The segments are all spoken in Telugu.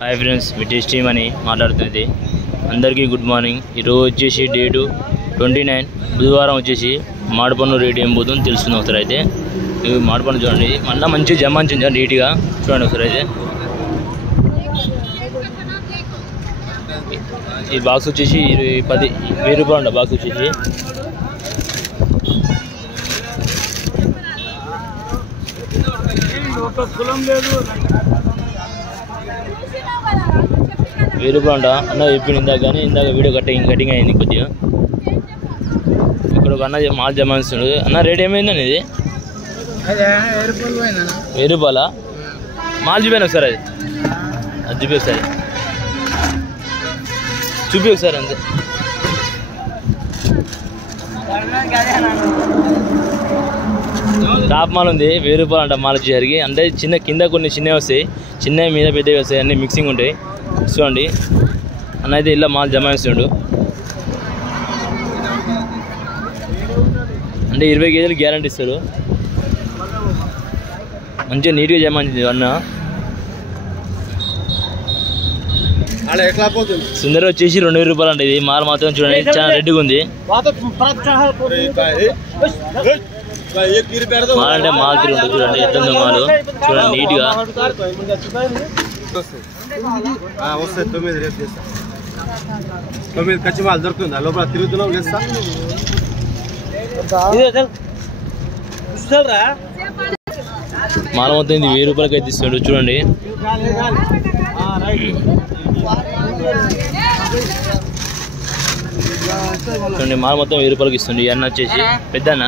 हाय फ्रेंड्स मी टेस्टी मनी మాట్లాడుతున్నది అందరికీ గుడ్ మార్నింగ్। ఈరోజు వచ్చేసి డేటు 29 బుధవారం వచ్చేసి మాడపన్ను రేట్ ఏం పోతుందో తెలుసుకుందాం ఒకసారి। అయితే ఈ మాడపన్ను చూడండి మళ్ళీ మంచి జమాంచింది నీట్గా చూడండి ఒకసారి। అయితే ఈ బాక్స్ వచ్చేసి 10 రూపాయలు అంట బాక్స్ వచ్చేసి। రూపాయలు అంట అన్న చెప్పింది ఇందాక, కానీ ఇందాక వీడియో కటింగ్ అయింది కొద్దిగా। ఇక్కడ ఒక అన్న మాల్ జమాయిస్తున్నాడు అన్న, రేట్ ఏమైందని ఇది 1000 రూపాయలా? మాల్ చూపాను ఒకసారి, అది చూపి ఒకసారి, చూపి ఒకసారి అంతే। టాప్ మాల్ ఉంది 1000 రూపాయలు అంట మాల్ వచ్చేసరికి। అంటే చిన్న కింద కొన్ని చిన్నవి వస్తాయి, చిన్నవి మీద పెద్దవి వస్తాయి, అన్నీ మిక్సింగ్ ఉంటాయి చూడండి। అన్న అయితే ఇలా మాల్ జమాయిస్తుండు, అంటే 20 కేజీలు గ్యారంటీ ఇస్తారు, మంచిగా నీట్గా జమాయించింది అన్న। సుందర వచ్చేసి 2000 రూపాయలు అంటే, ఇది మాల్ మాత్రం చూడండి చాలా రెడ్గా ఉంది। మాల్ అంటే మాల్ తిరిగి ఉంటుంది చూడండి, ఎంత మాల్ చూడండి నీట్గా। కచ్చి మాల్ దొరుకుతుందా లోపల తిరుగుతున్నాం చేస్తా మాల మొత్తం ఇది 1000 రూపాయలకి అయితే ఇస్తాడు చూడండి। చూడండి మాల మొత్తం 1000 రూపాయలకి ఇస్తుంది। ఈ అన్న వచ్చేసి పెద్ద అన్న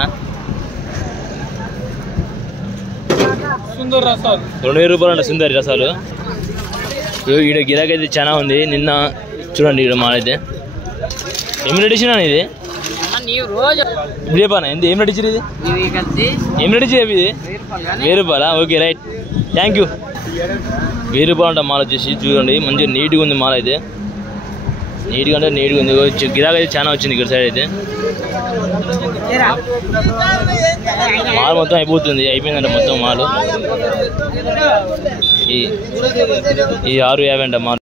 2000 రూపాయలు అంట సుందరి రసాలు। ఈడ గిరాకీ అయితే చాలా ఉంది నిన్న చూడండి। ఈడ మాల్ అయితే ఏం రెడీ ఇచ్చినా ఇది ఇప్పుడు చెప్పాను ఎంత ఏం రెడీ ఇచ్చారు, ఇది ఏం రెడీ ఇచ్చేది ఇది 1000 రూపాయలా? Okay right, thank you. 1000 రూపాయలు అంట మాల్ వచ్చేసి చూడండి, మంచిగా నీట్గా ఉంది మాల్ అయితే, నీట్గా అంటే నీట్గా ఉంది। గిరాకీ అయితే చాలా వచ్చింది ఇక్కడ సైడ్ అయితే, మాల్ మొత్తం అయిపోయిందంట మొత్తం మాల్। ఈ 650 అంట మాల్।